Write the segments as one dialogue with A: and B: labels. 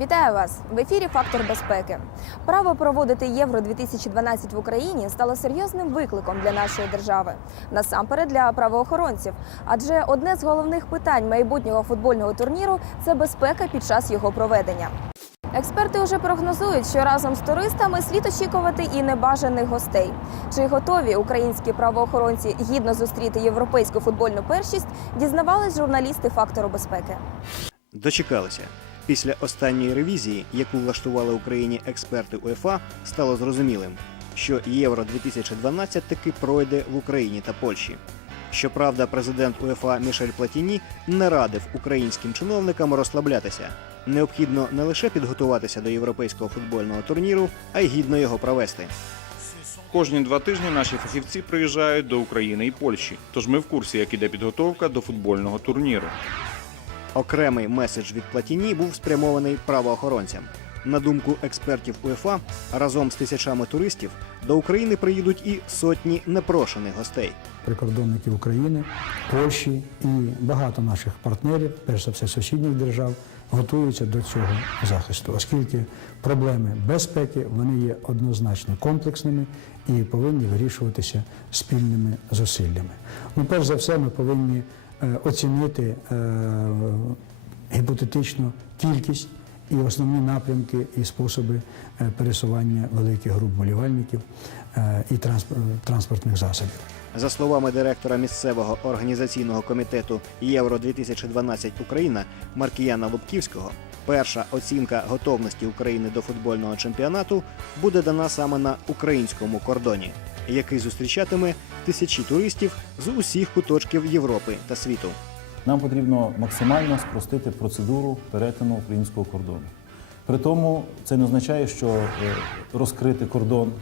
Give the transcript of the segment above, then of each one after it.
A: Вітаю вас в ефірі Фактор безпеки. Право проводити євро 2012 в Україні стало серйозним викликом для нашої держави, насамперед для правоохоронців. Адже одне з головних питань майбутнього футбольного турніру це безпека під час його проведення. Експерти вже прогнозують, що разом з туристами слід очікувати і небажаних гостей. Чи готові українські правоохоронці гідно зустріти європейську футбольну першість, дізнавались журналісти фактору безпеки.
B: Дочекалися. Після останньої ревізії, яку влаштували Україні експерти УЄФА, стало зрозумілим, що Євро 2012 таки пройде в Україні та Польщі. Щоправда, президент УЄФА Мішель Платіні не радив українським чиновникам розслаблятися. Необхідно не лише підготуватися до європейського футбольного турніру, а й гідно його провести.
C: Кожні два тижні наші фахівці приїжджають до України і Польщі. Тож ми в курсі, як іде підготовка до футбольного турніру.
B: Окремий меседж від Платіні був спрямований правоохоронцям. На думку експертів УЄФА, разом з тисячами туристів до України приїдуть і сотні непрошених гостей.
D: прикордонників України, Польщі і багато наших партнерів, перш за все сусідніх держав, готуються до цього захисту, оскільки проблеми безпеки вони є однозначно комплексними і повинні вирішуватися спільними зусиллями. Ну, перш за все, ми повинні оцінити е, гіпотетичну кількість і основні напрямки і способи е, пересування великих груп болівальників е, і трансп- транспортних засобів.
B: За словами директора місцевого організаційного комітету Євро 2012 Україна Маркіяна Лубківського, перша оцінка готовності України до футбольного чемпіонату буде дана саме на українському кордоні, який зустрічатиме тисячі туристів з усіх куточків Європи та світу.
E: Нам потрібно максимально спростити процедуру перетину українського кордону. При тому це не означає, що е, розкрити кордон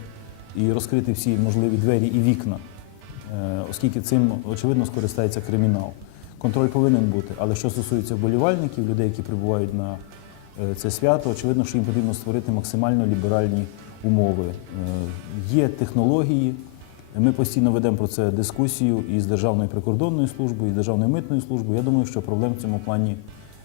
E: і розкрити всі можливі двері і вікна, е, оскільки цим очевидно скористається кримінал. Контроль повинен бути, але що стосується вболівальників, людей, які прибувають на це свято, очевидно, що їм потрібно створити максимально ліберальні умови. Е, Є технології, ми постійно ведемо про це дискусію і з Державною прикордонною службою, і з Державною митною службою. Я думаю, що проблем в цьому плані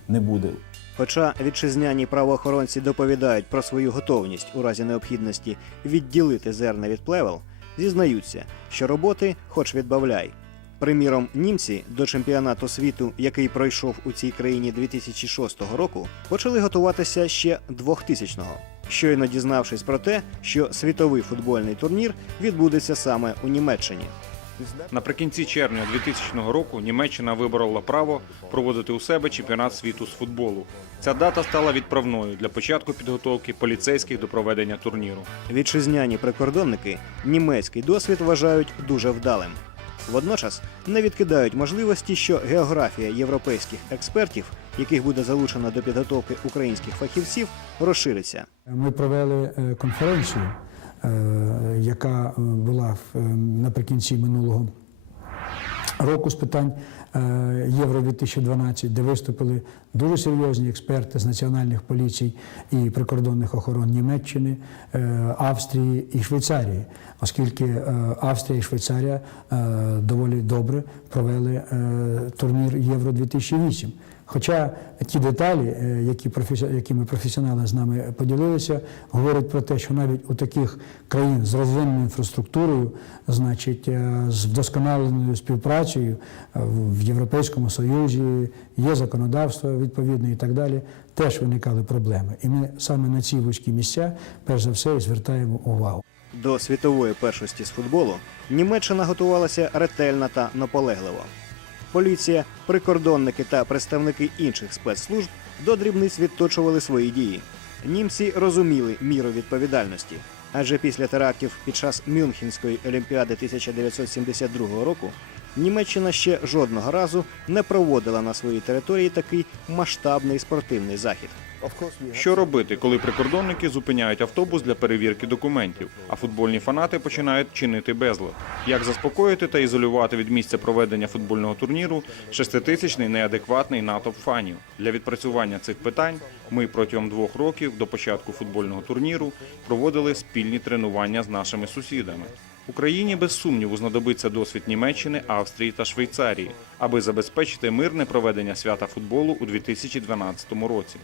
E: не буде.
B: Хоча вітчизняні правоохоронці доповідають про свою готовність у разі необхідності відділити зерна від плевел, зізнаються, що роботи хоч відбавляй. Приміром, німці до чемпіонату світу, який пройшов у цій країні 2006 року, почали готуватися ще 2000-го. Щойно дізнавшись про те, що світовий футбольний турнір відбудеться саме у Німеччині.
C: Наприкінці червня 2000 року Німеччина виборола право проводити у себе чемпіонат світу з футболу. Ця дата стала відправною для початку підготовки поліцейських до проведення турніру.
B: Вітчизняні прикордонники німецький досвід вважають дуже вдалим. Водночас не відкидають можливості, що географія європейських експертів, яких буде залучено до підготовки українських фахівців, розшириться.
D: Ми провели е, конференцію, е, яка е, була наприкінці минулого року з питань е, Євро 2012, де виступили дуже серйозні експерти з національних поліцій і прикордонних охорон Німеччини, е, Австрії і Швейцарії, оскільки е, Австрія і Швейцарія доволі добре провели турнір Євро 2008. Хоча ті деталі, е, які, якими професіонали з нами поділилися, говорять про те, що навіть у таких країн з розвиненою інфраструктурою, значить, е, з вдосконаленою співпрацею е, в Європейському Союзі є законодавство відповідне і так далі, теж виникали проблеми. І ми саме на ці вузькі місця, перш за все, і звертаємо увагу.
B: До світової першості з футболу Німеччина готувалася ретельно та наполегливо. Поліція, прикордонники та представники інших спецслужб до дрібниць відточували свої дії. Німці розуміли міру відповідальності, адже після терактів під час Мюнхенської олімпіади 1972 року Німеччина ще жодного разу не проводила на своїй території такий масштабний спортивний захід.
C: Що робити, коли прикордонники зупиняють автобус для перевірки документів, а футбольні фанати починають чинити безлад? Як заспокоїти та ізолювати від місця проведення футбольного турніру шеститисячний неадекватний натовп фанів? Для відпрацювання цих питань ми протягом двох років до початку футбольного турніру проводили спільні тренування з нашими сусідами. Україні без сумніву знадобиться досвід Німеччини, Австрії та Швейцарії, аби забезпечити мирне проведення свята футболу у 2012 році.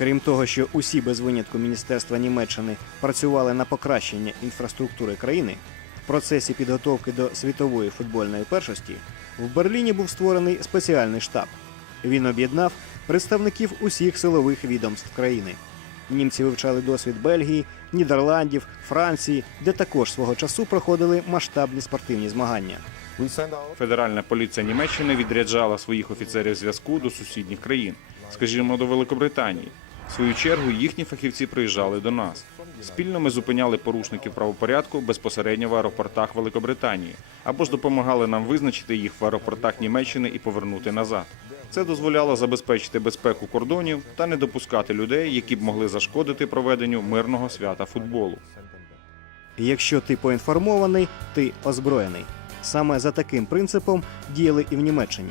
B: Крім того, що усі без винятку Міністерства Німеччини працювали на покращення інфраструктури країни, в процесі підготовки до світової футбольної першості в Берліні був створений спеціальний штаб. Він об'єднав представників усіх силових відомств країни. Німці вивчали досвід Бельгії, Нідерландів, Франції, де також свого часу проходили масштабні спортивні змагання.
C: Федеральна поліція Німеччини відряджала своїх офіцерів зв'язку до сусідніх країн, скажімо, до Великобританії. В свою чергу їхні фахівці приїжджали до нас. Спільно ми зупиняли порушників правопорядку безпосередньо в аеропортах Великобританії або ж допомагали нам визначити їх в аеропортах Німеччини і повернути назад. Це дозволяло забезпечити безпеку кордонів та не допускати людей, які б могли зашкодити проведенню мирного свята футболу.
B: Якщо ти поінформований, ти озброєний. Саме за таким принципом діяли і в Німеччині.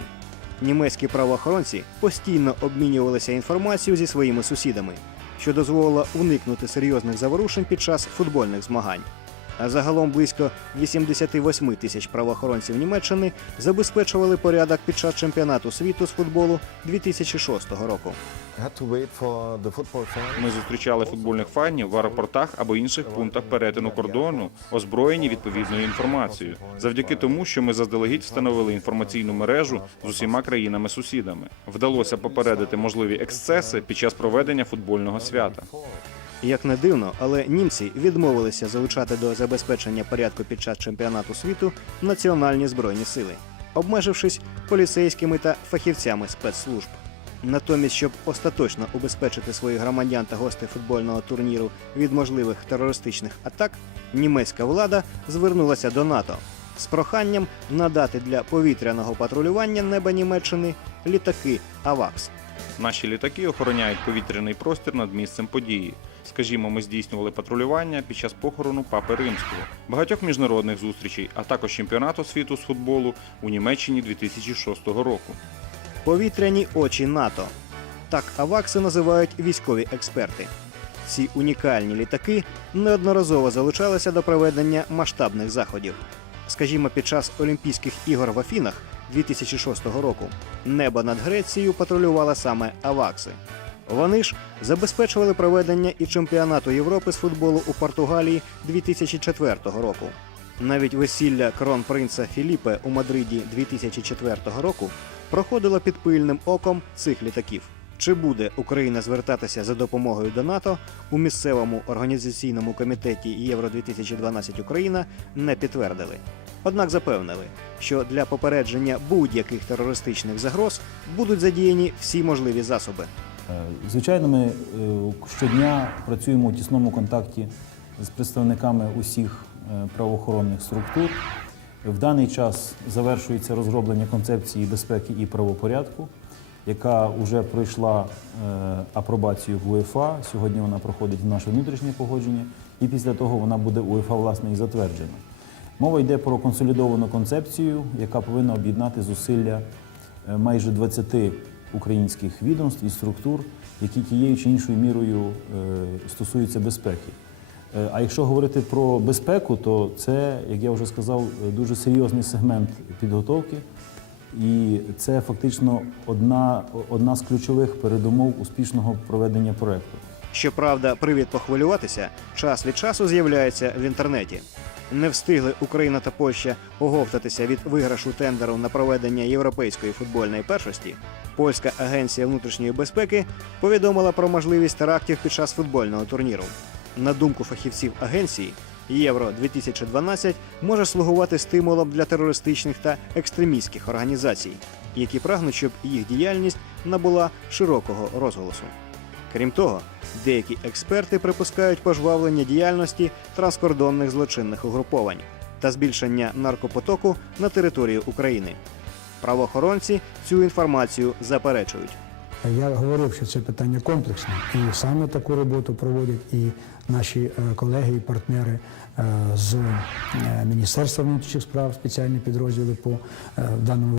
B: Німецькі правоохоронці постійно обмінювалися інформацією зі своїми сусідами, що дозволило уникнути серйозних заворушень під час футбольних змагань. А загалом близько 88 тисяч правоохоронців Німеччини забезпечували порядок під час чемпіонату світу з футболу 2006 року.
C: Ми зустрічали футбольних фанів в аеропортах або інших пунктах перетину кордону, озброєні відповідною інформацією, завдяки тому, що ми заздалегідь встановили інформаційну мережу з усіма країнами-сусідами. Вдалося попередити можливі ексцеси під час проведення футбольного свята.
B: Як не дивно, але німці відмовилися залучати до забезпечення порядку під час чемпіонату світу національні збройні сили, обмежившись поліцейськими та фахівцями спецслужб. Натомість, щоб остаточно убезпечити своїх громадян та гостей футбольного турніру від можливих терористичних атак, німецька влада звернулася до НАТО з проханням надати для повітряного патрулювання неба Німеччини літаки АВАКС.
C: Наші літаки охороняють повітряний простір над місцем події. Скажімо, ми здійснювали патрулювання під час похорону папи римського, багатьох міжнародних зустрічей, а також чемпіонату світу з футболу у Німеччині 2006 року.
B: Повітряні очі НАТО. Так авакси називають військові експерти. Ці унікальні літаки неодноразово залучалися до проведення масштабних заходів. Скажімо, під час Олімпійських ігор в Афінах 2006 року небо над Грецією патрулювали саме авакси. Вони ж забезпечували проведення і чемпіонату Європи з футболу у Португалії 2004 року. Навіть весілля кронпринца Філіпе у Мадриді 2004 року проходило під пильним оком цих літаків. Чи буде Україна звертатися за допомогою до НАТО у місцевому організаційному комітеті Євро 2012 Україна не підтвердили. Однак запевнили, що для попередження будь-яких терористичних загроз будуть задіяні всі можливі засоби.
E: Е, Звичайно, ми е, щодня працюємо у тісному контакті з представниками усіх е, правоохоронних структур. В даний час завершується розроблення концепції безпеки і правопорядку, яка вже пройшла е, апробацію в УЄФА. Сьогодні вона проходить в наше внутрішнє погодження, і після того вона буде УЄФА власне і затверджена. Мова йде про консолідовану концепцію, яка повинна об'єднати зусилля е, майже 20 українських відомств і структур, які тією чи іншою мірою е, стосуються безпеки. Е, А якщо говорити про безпеку, то це, як я вже сказав, е, дуже серйозний сегмент підготовки, і це фактично одна, одна з ключових передумов успішного проведення проекту.
B: Щоправда, привід похвилюватися час від часу з'являється в інтернеті. Не встигли Україна та Польща оговтатися від виграшу тендеру на проведення європейської футбольної першості. Польська агенція внутрішньої безпеки повідомила про можливість терактів під час футбольного турніру. На думку фахівців агенції, Євро 2012 може слугувати стимулом для терористичних та екстремістських організацій, які прагнуть, щоб їх діяльність набула широкого розголосу. Крім того, деякі експерти припускають пожвавлення діяльності транскордонних злочинних угруповань та збільшення наркопотоку на територію України. Правоохоронці цю інформацію заперечують.
D: Я говорив, що це питання комплексне, і саме таку роботу проводять і наші е, колеги і партнери е, з е, Міністерства внутрішніх справ, спеціальні підрозділи по даному